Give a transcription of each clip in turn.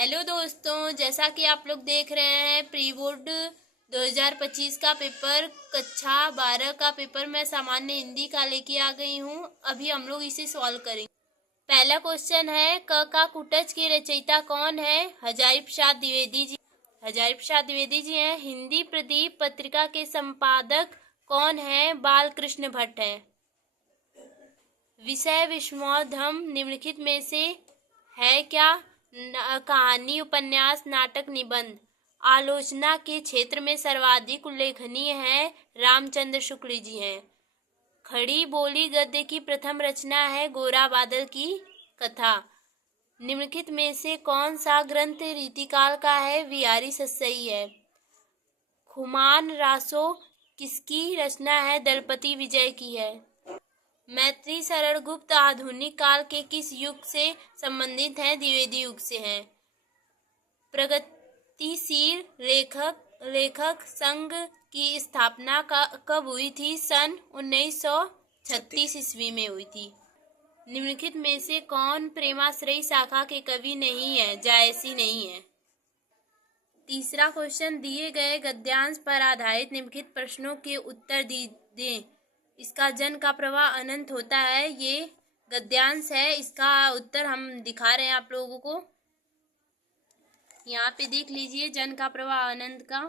Hello दोस्तों, जैसा कि आप लोग देख रहे हैं प्री बोर्ड 2025 का पेपर कक्षा 12 का पेपर मैं सामान्य हिंदी का लेके आ गई हूँ। अभी हम लोग इसे सॉल्व करेंगे। पहला क्वेश्चन है, क का कुटज के रचयिता कौन है? हजारी प्रसाद द्विवेदी जी। हजारी प्रसाद द्विवेदी जी हैं। हिंदी प्रदीप पत्रिका के संपादक कौन है? बालकृष्ण भट्ट है। विषय विश्वोधम निम्नलिखित में से है क्या? कहानी, उपन्यास, नाटक, निबंध। आलोचना के क्षेत्र में सर्वाधिक उल्लेखनीय है रामचंद्र शुक्ल जी हैं। खड़ी बोली गद्य की प्रथम रचना है गोरा बादल की कथा। निम्नलिखित में से कौन सा ग्रंथ रीतिकाल का है? बिहारी सस्सई है। खुमान रासो किसकी रचना है? दलपति विजय की है। मैत्री शरण गुप्त आधुनिक काल के किस युग से संबंधित हैं? द्विवेदी युग से हैं। प्रगतिशील लेखक संघ की स्थापना कब हुई थी? सन 1936 ईस्वी में हुई थी। निम्नलिखित में से कौन प्रेमाश्रयी शाखा के कवि नहीं है? जायसी नहीं है। तीसरा क्वेश्चन, दिए गए गद्यांश पर आधारित निम्नलिखित प्रश्नों के उत्तर दें। इसका जन का प्रवाह अनंत होता है, ये गद्यांश है। इसका उत्तर हम दिखा रहे हैं आप लोगों को। यहाँ पे देख लीजिए जन का प्रवाह अनंत का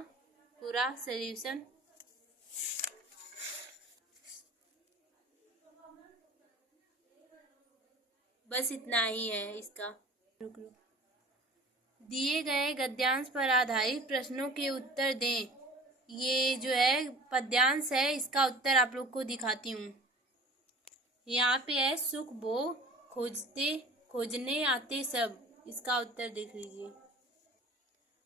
पूरा सॉल्यूशन। बस इतना ही है इसका। दिए गए गद्यांश पर आधारित प्रश्नों के उत्तर दें। ये जो है पद्यांश है, इसका उत्तर आप लोग को दिखाती हूँ। यहाँ पे है, सुख भोग खोजने आते सब। इसका उत्तर देख लीजिए।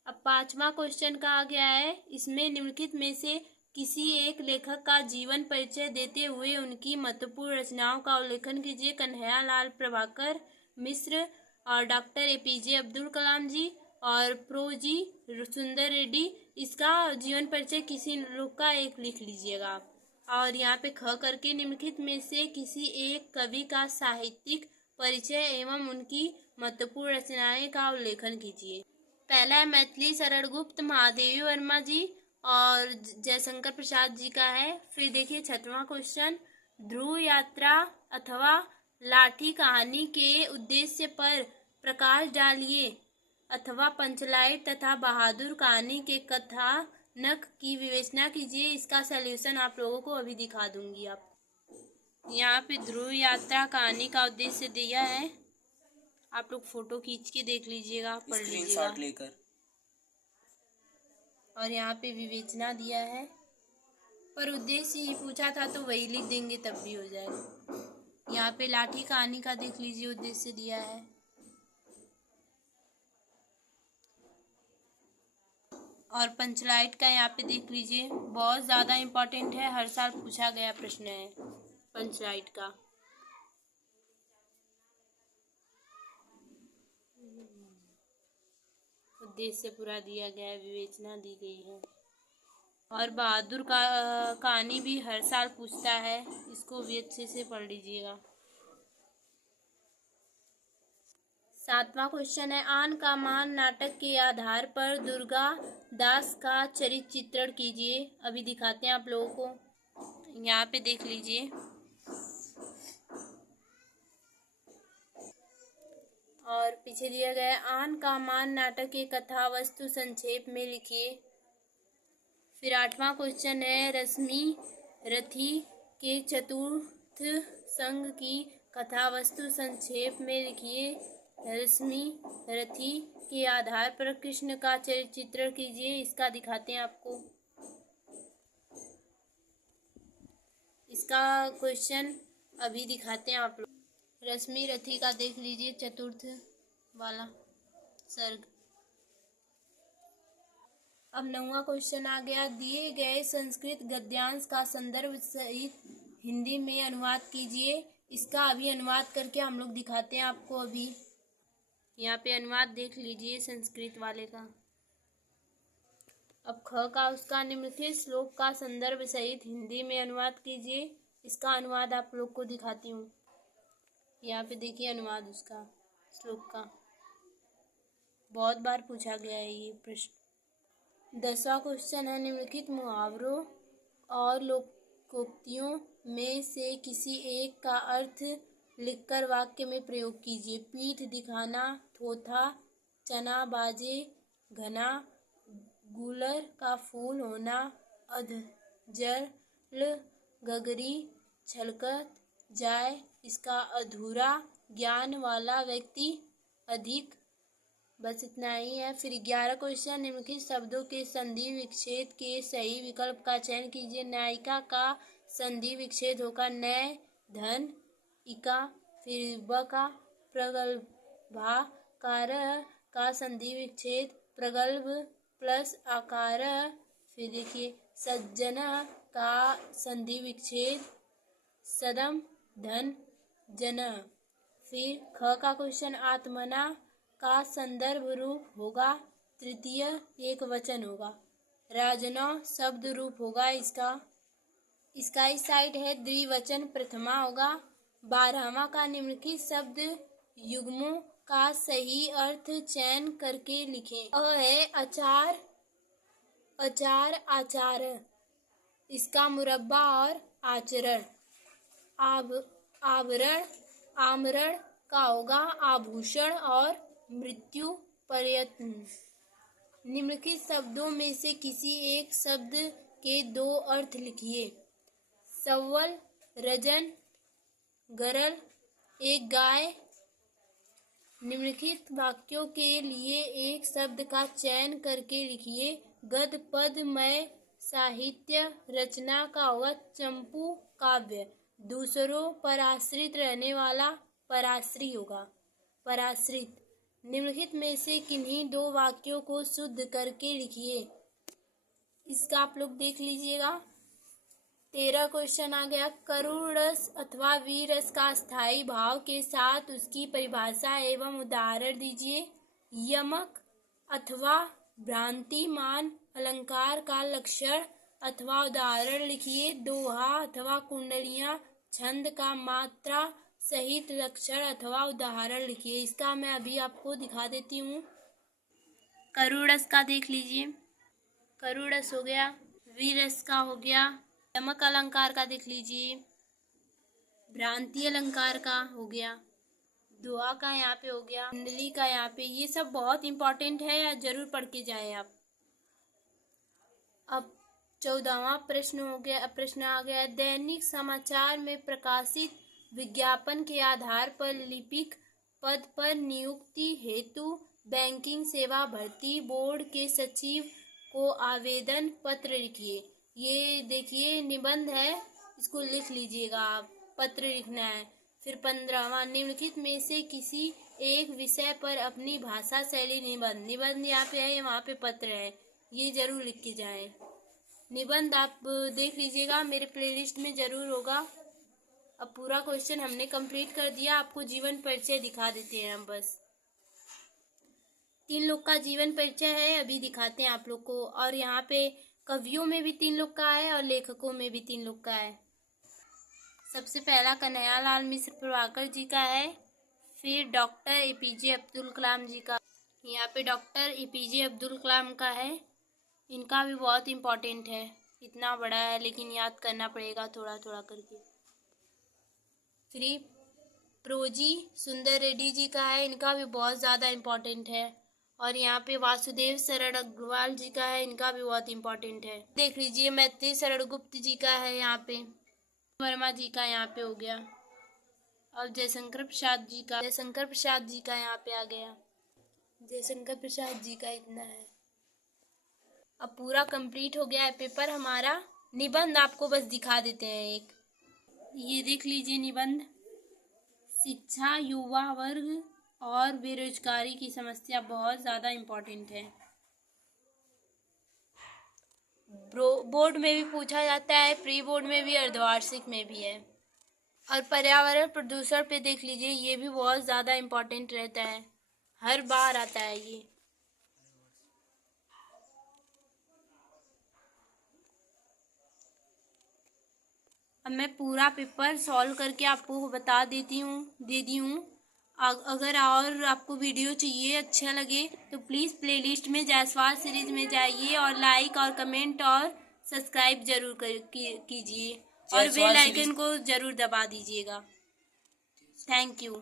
अब पांचवा क्वेश्चन का आ गया है, इसमें निम्नलिखित में से किसी एक लेखक का जीवन परिचय देते हुए उनकी महत्वपूर्ण रचनाओं का उल्लेखन कीजिए। कन्हैया लाल प्रभाकर मिश्र और डॉक्टर एपीजे अब्दुल कलाम जी और प्रो जी सुंदर रेड्डी। इसका जीवन परिचय किसी लोग का एक लिख लीजिएगा आप। और यहाँ पे ख करके निम्नलिखित में से किसी एक कवि का साहित्यिक परिचय एवं उनकी महत्वपूर्ण रचनाएं का उल्लेखन कीजिए। पहला है मैथिली शरण गुप्त महादेवी वर्मा जी और जयशंकर प्रसाद जी का है। फिर देखिए छठवां क्वेश्चन, ध्रुव यात्रा अथवा लाठी कहानी के उद्देश्य पर प्रकाश डालिए अथवा पंचलाइट तथा बहादुर कहानी के कथानक की विवेचना कीजिए। इसका सॉल्यूशन आप लोगों को अभी दिखा दूंगी। आप यहाँ पे ध्रुव यात्रा कहानी का उद्देश्य दिया है, आप लोग फोटो खींच के देख लीजिएगा, पढ़ लीजिएगा लेकर। और यहाँ पे विवेचना दिया है, पर उद्देश्य ही पूछा था तो वही लिख देंगे तब भी हो जाएगा। यहाँ पे लाठी कहानी का देख लीजिए, उद्देश्य दिया है। और पंचलाइट का यहाँ पे देख लीजिए, बहुत ज़्यादा इम्पोर्टेंट है, हर साल पूछा गया प्रश्न है पंचलाइट का। उद्देश्य पूरा दिया गया है, विवेचना दी गई है। और बहादुर का कहानी भी हर साल पूछता है, इसको भी अच्छे से पढ़ लीजिएगा। सातवां क्वेश्चन है, आन का मान नाटक के आधार पर दुर्गा दास का चरित्र चित्रण कीजिए। अभी दिखाते हैं आप लोगों को, यहाँ पे देख लीजिए। और पीछे दिया गया है, आन का मान नाटक की कथा वस्तु संक्षेप में लिखिए। फिर आठवां क्वेश्चन है, रश्मि रथी के चतुर्थ संघ की कथा वस्तु संक्षेप में लिखिए। रश्मि रथी के आधार पर कृष्ण का चरित्र चित्रण कीजिए। इसका दिखाते हैं आपको। इसका क्वेश्चन अभी दिखाते हैं आप लोग। रश्मि रथी का देख लीजिए, चतुर्थ वाला सर्ग। अब 9वां क्वेश्चन आ गया, दिए गए संस्कृत गद्यांश का संदर्भ सहित हिंदी में अनुवाद कीजिए। इसका अभी अनुवाद करके हम लोग दिखाते हैं आपको। अभी यहाँ पे अनुवाद देख लीजिए संस्कृत वाले का। अब ख का उसका निम्नलिखित श्लोक का संदर्भ सहित हिंदी में अनुवाद कीजिए। इसका अनुवाद आप लोग को दिखाती हूँ। यहाँ पे देखिए अनुवाद उसका श्लोक का। बहुत बार पूछा गया है ये प्रश्न। 10वां क्वेश्चन है, निम्नलिखित मुहावरों और लोकोक्तियों में से किसी एक का अर्थ लिखकर वाक्य में प्रयोग कीजिए। पीठ दिखाना, थोथा, चना बाजे, घना, गूलर का फूल होना, अधजल गगरी छलकत जाए, इसका अधूरा ज्ञान वाला व्यक्ति अधिक। बस इतना ही है। फिर 11 क्वेश्चन, निम्नलिखित शब्दों के संधि विच्छेद के सही विकल्प का चयन कीजिए। न्यायिका का संधि विच्छेद होगा नय धन इका। फिर ब का प्रगल्भाकार का संधि विच्छेद प्रगल्भ प्लस आकार। फिर देखिए सज्जन का संधि विच्छेद सदम धन जन। फिर ख का क्वेश्चन, आत्मना का संदर्भ रूप होगा तृतीय एक वचन होगा। राजनौ शब्द रूप होगा इसका इस साइड है द्विवचन प्रथमा होगा। 12वां का, निम्नलिखित शब्द युग्मों का सही अर्थ चयन करके लिखें। अ है अचार, अचार आचार, इसका मुरब्बा और आचरण। आवरण आमरण का होगा आभूषण और मृत्यु प्रयत्न। निम्नलिखित शब्दों में से किसी एक शब्द के दो अर्थ लिखिए। सव्वल रजन गरल एक गाय। निम्नलिखित वाक्यों के लिए एक शब्द का चयन करके लिखिए। गद्य पद मय साहित्य रचना का होगा चंपू काव्य। दूसरों पर आश्रित रहने वाला पराश्री होगा पराश्रित। निम्नलिखित में से किन्हीं दो वाक्यों को शुद्ध करके लिखिए। इसका आप लोग देख लीजिएगा। 13 क्वेश्चन आ गया, करुण रस अथवा वीर रस का स्थायी भाव के साथ उसकी परिभाषा एवं उदाहरण दीजिए। यमक अथवा भ्रांतिमान अलंकार का लक्षण अथवा उदाहरण लिखिए। दोहा अथवा कुंडलियां छंद का मात्रा सहित लक्षण अथवा उदाहरण लिखिए। इसका मैं अभी आपको दिखा देती हूँ। करुण रस का देख लीजिए, करुण रस हो गया, वीर रस का हो गया, यमक अलंकार का देख लीजिए, भ्रांति अलंकार का हो गया, दोहा का यहाँ पे हो गया, कुंडली का यहाँ पे। ये सब बहुत इंपॉर्टेंट है, या जरूर पढ़ के जाए आप। अब 14वां प्रश्न हो गया, प्रश्न आ गया, दैनिक समाचार में प्रकाशित विज्ञापन के आधार पर लिपिक पद पर नियुक्ति हेतु बैंकिंग सेवा भर्ती बोर्ड के सचिव को आवेदन पत्र लिखिए। ये देखिए निबंध है, इसको लिख लीजिएगा आप, पत्र लिखना है। फिर 15वां, निम्नलिखित में से किसी एक विषय पर अपनी भाषा शैली निबंध। निबंध यहाँ पे है, वहाँ पे पत्र है, ये जरूर लिख के जाएं। निबंध आप देख लीजिएगा, मेरे प्लेलिस्ट में जरूर होगा। अब पूरा क्वेश्चन हमने कंप्लीट कर दिया, आपको जीवन परिचय दिखा देते हैं हम बस। 3 लोग का जीवन परिचय है, अभी दिखाते हैं आप लोग को। और यहाँ पे कवियों में भी 3 लोग का है और लेखकों में भी 3 लोग का है। सबसे पहला कन्हैयालाल मिश्र प्रभाकर जी का है। फिर डॉक्टर एपीजे अब्दुल कलाम जी का, यहाँ पे डॉक्टर एपीजे अब्दुल कलाम का है। इनका भी बहुत इम्पोर्टेंट है, इतना बड़ा है लेकिन याद करना पड़ेगा थोड़ा थोड़ा करके। फिर प्रोजी सुंदर रेड्डी जी का है, इनका भी बहुत ज़्यादा इम्पोर्टेंट है। और यहाँ पे वासुदेव शरण अग्रवाल जी का है, इनका भी बहुत इम्पोर्टेंट है। देख लीजिए मैत्री शरण गुप्त जी का है, यहाँ पे वर्मा जी का यहाँ पे हो गया। और जयशंकर प्रसाद जी का यहाँ पे आ गया। जयशंकर प्रसाद जी का इतना है। अब पूरा कंप्लीट हो गया है पेपर हमारा। निबंध आपको बस दिखा देते हैं एक, ये देख लीजिए निबंध। शिक्षा, युवा वर्ग और बेरोजगारी की समस्या बहुत ज़्यादा इम्पोर्टेंट है, बोर्ड में भी पूछा जाता है, प्री बोर्ड में भी, अर्धवार्षिक में भी है। और पर्यावरण प्रदूषण पे देख लीजिए, ये भी बहुत ज़्यादा इम्पोर्टेंट रहता है, हर बार आता है ये। अब मैं पूरा पेपर सॉल्व करके आपको बता देती हूँ, दे दी हूँ। अगर और आपको वीडियो चाहिए अच्छा लगे तो प्लीज़ प्लेलिस्ट में जायसवाल सीरीज में जाइए और लाइक और कमेंट और सब्सक्राइब जरूर कीजिए और बेल आइकन को जरूर दबा दीजिएगा। Thank you.